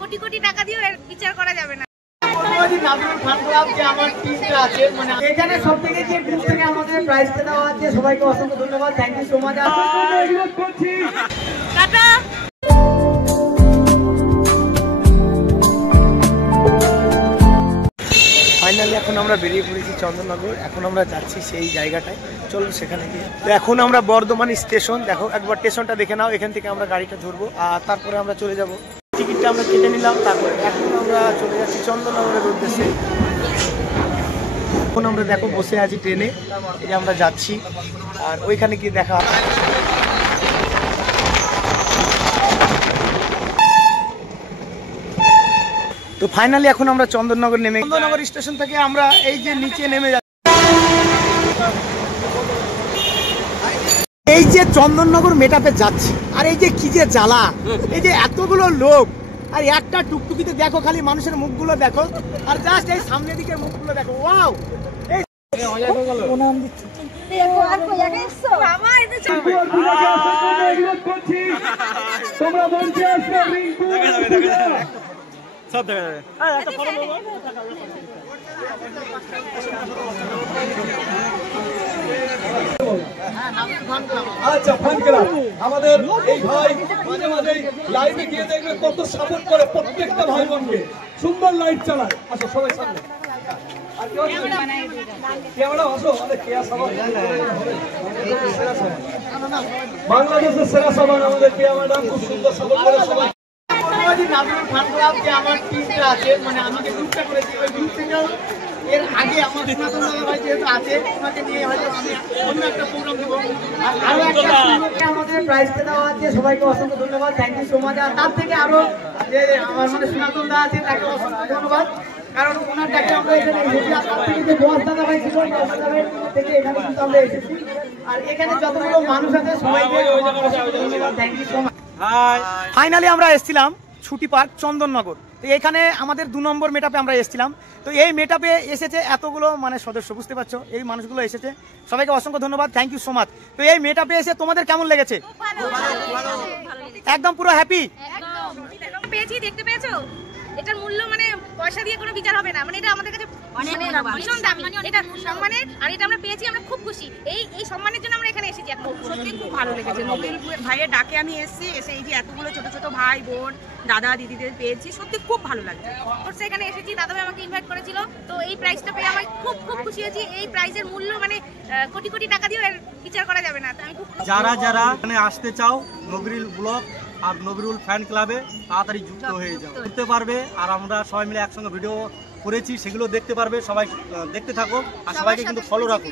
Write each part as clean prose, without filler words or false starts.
কোটি কোটি টাকা দিয়েও এর বিচার করা যাবে না। এখানে সব থেকে যে গ্রুপ থেকে আমাদের প্রাইজটা দেওয়া হচ্ছে, সবাইকে অসংখ্য ধন্যবাদ, thank you so much. Tata. Finally এখন আমরা বেরিয়ে পড়েছি চন্দননগর। এখন আমরা যাচ্ছি সেই জায়গাটায়, চলো সেখানে গিয়ে। তো এখন আমরা বর্ধমান স্টেশন, দেখো একবার স্টেশনটা দেখে নাও। এখান থেকে আমরা গাড়িটা ধরবো আর তারপরে আমরা চলে যাব। টিকিটটা আমরা কেটে নিলাম, তারপরে এখন আমরা চলে যাচ্ছি চন্দননগরের উদ্দেশ্যে। এখন আমরা দেখো বসে আছি ট্রেনে, এই যে আমরা যাচ্ছি আর ওইখানে গিয়ে দেখা। তো ফাইনালি এখন আমরা চন্দননগর নেমে, চন্দননগর স্টেশন থেকে আমরা এই যে নিচে নেমে যাচ্ছি। এই যে চন্দননগর মেটাপে যাচ্ছি আর এই যে কি যে জ্বালা, এই যে এতগুলো লোক আর একটা টুকটুকিতে দেখো, খালি মানুষের মুখগুলো দেখো আর জাস্ট এই সামনের দিকের মুখগুলো দেখো। ওয়াও, এই প্রণাম দিচ্ছি। সব দেখা যাবে। আচ্ছা, ফান ক্লাব আমাদের এই ভাই মাঝে মাঝে লাইভে গিয়ে দেখবে কত সাপোর্ট করে প্রত্যেকটা ভাই বোনকে, সুন্দর লাইট চালায়। আচ্ছা সবাই সামনে, বাংলাদেশের সেরা সাবান আমাদের কেয়া ম্যাডাম খুব সুন্দর সাপোর্ট করে সবাই। ফান ক্লাব যে আমার টিমটা আছে, মানে আমি যে গ্রুপটা করেছি ওই গ্রুপ থেকেও এর আগে আমার সনাতন দাদা ভাই যেহেতু আছে, ওনাকে নিয়ে হয়তো আমি অন্য একটা প্রোগ্রাম দেবো। আর আরো একটা আমাদের প্রাইজটা দেওয়া আছে, সবাইকে অসংখ্য ধন্যবাদ, থ্যাংক ইউ সো মাচ। আর তার থেকে আরো যে আমার মানে সনাতন দা আছে তাকে অসংখ্য ধন্যবাদ, কারণ ওনার ডাকে আমরা এখানে এসেছি। আর তার থেকে যে বস দাদা ভাই ছিল, বস দাদা ভাই থেকে এখানে কিন্তু আমরা এসেছি। আর এখানে যতগুলো মানুষ আছে সবাইকে ধন্যবাদ, thank you so much. Finally আমরা এসেছিলাম ছুটি পার্ক চন্দননগর। তো এখানে আমাদের 2 নম্বর মেটাপে আমরা এসেছিলাম। তো এই মেটাপে এসেছে এতগুলো মানে সদস্য, বুঝতে পারছো এই মানুষগুলো এসেছে, সবাইকে অসংখ্য ধন্যবাদ, থ্যাংক ইউ সো মাচ। তো এই মেটাপে এসে তোমাদের কেমন লেগেছে? একদম পুরো হ্যাপি পেয়েছি, দেখতে পেয়েছো? এটার মূল্য মানে পয়সা দিয়ে কোনো বিচার হবে না, মানে এটা আমাদের কাছে ভীষণ দামি, এটা সম্মানের। আর এটা আমরা পেয়েছি, আমরা খুব খুশি। এই সম্মানের জন্য আমরা এখানে এসেছি। এখন সত্যি খুব ভালো লেগেছে। নবীন ভাইয়ের ডাকে আমি এসেছি, এসে এই যে এতগুলো ছোট ছোট ভাই বোন দাদা দিদিদের পেয়েছি, সত্যি খুব ভালো লাগছে। এখানে এসেছি, দাদা ভাই আমাকে ইনভাইট করেছিল, তো এই প্রাইজটা পেয়ে আমি খুব খুব খুশি হয়েছি। এই প্রাইজের মূল্য মানে কোটি কোটি টাকা দিয়েও এর বিচার করা যাবে না। আমি খুব যারা যারা এখানে আসতে চাও নবরুল ব্লগ আর নবরুল ফ্যান ক্লাবে তাড়াতাড়ি যুক্ত হয়ে যাও, করতে পারবে। আর আমরা সবাই মিলে একসঙ্গে ভিডিও করেছি, সেগুলো দেখতে পারবে। সবাই দেখতে থাকো আর সবাইকে কিন্তু ফলো রাখো।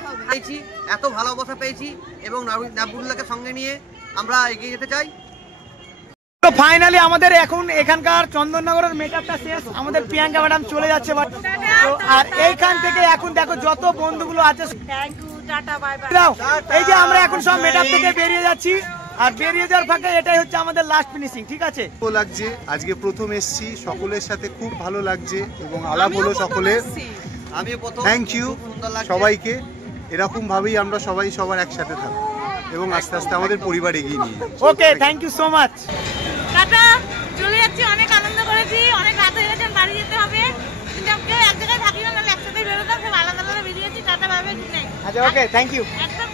এত ভালোবাসা পেয়েছি এবং নাবুল্লাহকে সঙ্গে নিয়ে আমরা এগিয়ে যেতে চাই। তো ফাইনালি আমাদের এখন এখানকার চন্দননগরের মেকআপটা শেষ, আমাদের প্রিয়াঙ্কা ম্যাডাম চলে যাচ্ছে। আর এইখান থেকে এখন দেখো যত বন্ধুগুলো আছে, এই যে আমরা এখন সব মেকআপ থেকে বেরিয়ে যাচ্ছি। আর বেরিয়ে যাওয়ার ফাঁকে এটাই হচ্ছে আমাদের লাস্ট ফিনিশিং, ঠিক আছে? ভালো লাগছে, আজকে প্রথম এসেছি, সকলের সাথে খুব ভালো লাগছে এবং আলাপ হলো সকলের। থ্যাংক ইউ সবাইকে। এরকম ভাবেই আমরা সবাই সবার একসাথে থাকবো এবং আস্তে আস্তে আমাদের পরিবার এগিয়ে নিয়ে যাবো। Okay, thank you so much. Tata, চলে যাচ্ছি। অনেক আনন্দ করেছি, অনেক রাত হয়ে গেছে, বাড়ি যেতে হবে। কিন্তু কেউ এক জায়গায় থাকি না, একসাথে বেরোতাম, সব আলাদা আলাদা বেরিয়েছি। টাটা, ভাবে গুড নাইট। আচ্ছা, ওকে, থ্যাংক ইউ। একদম